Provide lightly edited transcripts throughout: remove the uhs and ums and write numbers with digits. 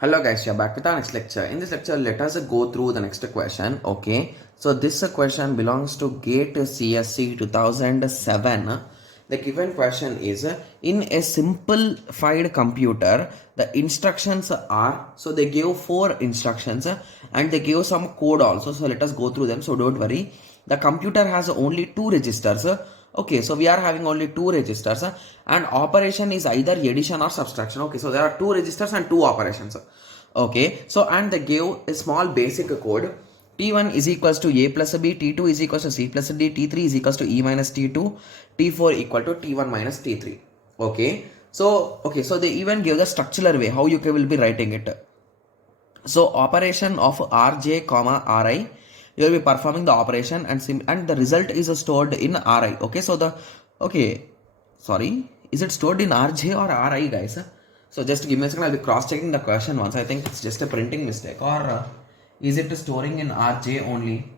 Hello guys, we are back with our next lecture. In this lecture, let us go through the next question. Okay, so this question belongs to GATE CSE 2007. The given question is in a simplified computer, the instructions are, so they gave 4 instructions and they gave some code also. So let us go through them. So don't worry. The computer has only 2 registers. Okay, so we are having only 2 registers and operation is either addition or subtraction. Okay, so there are 2 registers and 2 operations. Okay, so and they gave a small basic code. T1 is equals to A plus B, T2 is equals to C plus D, T3 is equals to E minus T2, T4 equal to T1 minus T3. Okay, so they even give the structural way how you will be writing it. So operation of Rj comma Ri, you will be performing the operation and the result is stored in Ri. Okay, so is it stored in Rj or Ri, guys? So just give me a second, I'll be cross-checking the question once. I think it's just a printing mistake, or is it storing in Rj only?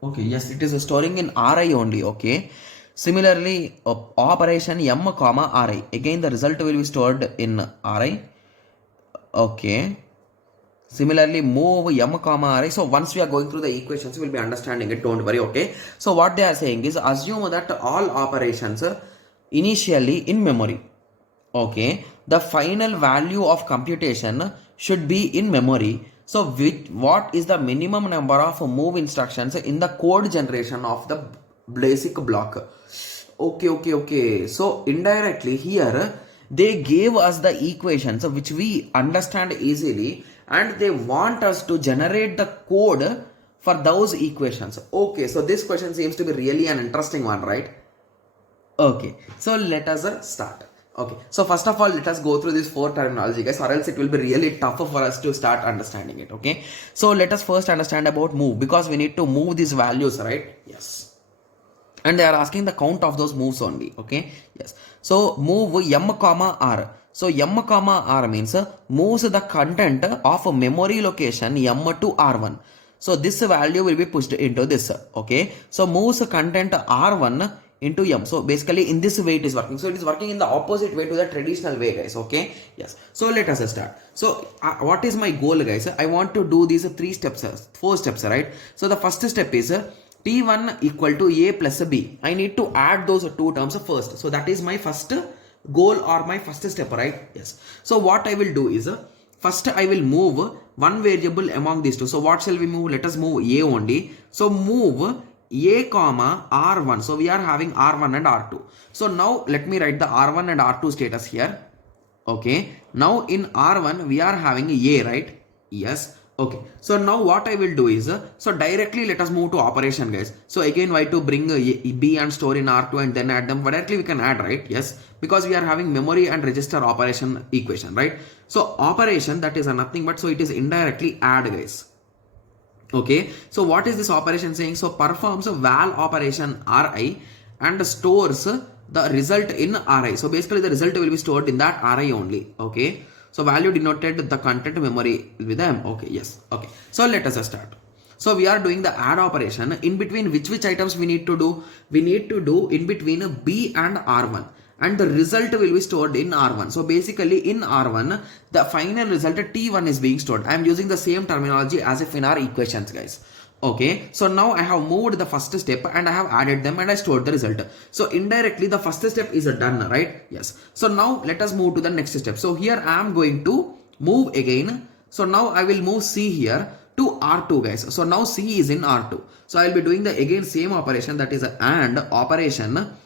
Okay, yes, it is storing in Ri only. Okay. Similarly, operation M comma Ri. Again, the result will be stored in Ri. Okay. Similarly, move M comma Ri. So once we are going through the equations, we will be understanding it. Don't worry. Okay. So what they are saying is assume that all operations initially in memory. Okay, the final value of computation should be in memory. So what is the minimum number of move instructions in the code generation of the basic block? Okay. So indirectly here they gave us the equations which we understand easily and they want us to generate the code for those equations. Okay, so this question seems to be really an interesting one, right? Okay, so let us start. Okay, so first of all, let us go through this 4 terminology, guys, or else it will be really tough for us to start understanding it. Okay, so let us first understand about move, because we need to move these values, right? Yes, and they are asking the count of those moves only. Okay, yes, so move M comma R. So M comma R means moves the content of a memory location M to R1. So this value will be pushed into this. Okay, so moves content R1 into M. So basically in this way it is working. So it is working in the opposite way to the traditional way, guys. Okay, yes, so let us start. So what is my goal, guys? I want to do these 4 steps, right? So the first step is T1 equal to A plus B. I need to add those 2 terms first. So that is my first goal or my first step, right? Yes, so what I will do is first I will move one variable among these 2. So what shall we move? Let us move A only. So move A comma R1. So we are having R1 and R2. So now let me write the R1 and R2 status here. Okay, now in R1 we are having A, right? Yes. Okay, so now what I will do is so directly let us move to operation, guys. So again, why to bring B and store in R2 and then add them? But directly we can add, right? Yes, because we are having memory and register operation equation, right? So operation, that is nothing but, so it is indirectly add, guys. Okay, so what is this operation saying? So performs a val operation Ri and stores the result in Ri. So basically the result will be stored in that Ri only. Okay, so value denoted the content memory with them. Okay, yes. Okay, so let us start. So we are doing the add operation. In between which items we need to do? We need to do in between B and R1. And the result will be stored in R1. So basically in R1, the final result T1 is being stored. I am using the same terminology as if in our equations, guys. Okay, so now I have moved the first step and I have added them and I stored the result. So indirectly the first step is done, right? Yes. So now let us move to the next step. So here I am going to move again. So now I will move C here to R2, guys. So now C is in R2. So I will be doing the again same operation, that is AND operation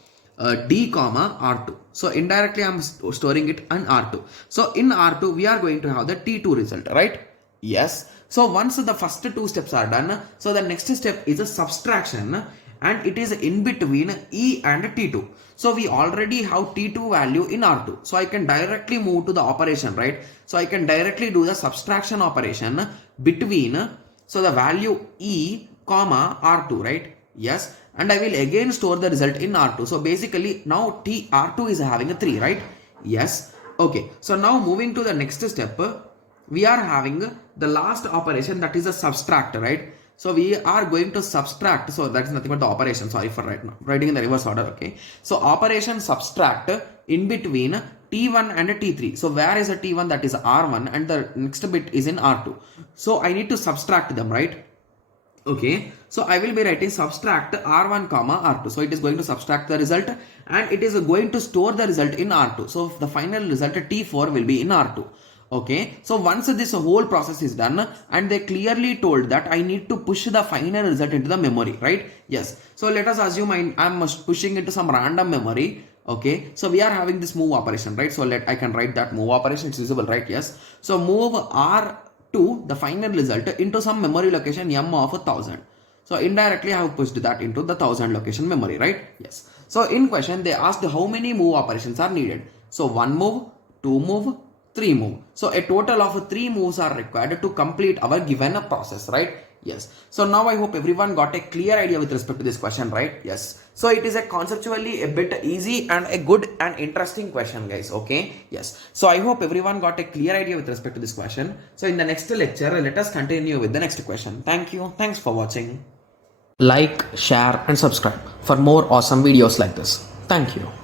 D comma R2. So indirectly I am storing it in R2. So in R2 we are going to have the T2 result, right? Yes. So once the first 2 steps are done, so the next step is a subtraction and it is in between E and T2. So we already have T2 value in R2. So I can directly move to the operation, right? So I can directly do the subtraction operation between, so the value E comma R2, right? Yes. And I will again store the result in R2. So basically now R2 is having a 3, right? Yes. Okay. So now moving to the next step, we are having the last operation, that is a subtract, right? So we are going to subtract. So that is nothing but the operation. Sorry for right now writing in the reverse order. Okay. So operation subtract in between T1 and a T3. So where is a T1? That is R1 and the next bit is in R2. So I need to subtract them, right? Okay, so I will be writing subtract R1 comma R2. So it is going to subtract the result and it is going to store the result in R2. So the final result T4 will be in R2. Okay, so once this whole process is done and they clearly told that I need to push the final result into the memory, right? Yes, so let us assume I'm pushing it to some random memory. Okay, so we are having this move operation, right? So I can write that move operation, it's visible, right? Yes, so move R2, the final result, into some memory location M of 1000. So indirectly I have pushed that into the 1000 location memory, right? Yes, so in question they asked how many move operations are needed. So 1 move, 2 move, 3 move. So a total of 3 moves are required to complete our given process, right? Yes. So now I hope everyone got a clear idea with respect to this question, right? Yes. So it is a conceptually a bit easy and a good and interesting question, guys. Okay. Yes. So I hope everyone got a clear idea with respect to this question. So in the next lecture, let us continue with the next question. Thank you. Thanks for watching. Like, share and subscribe for more awesome videos like this. Thank you.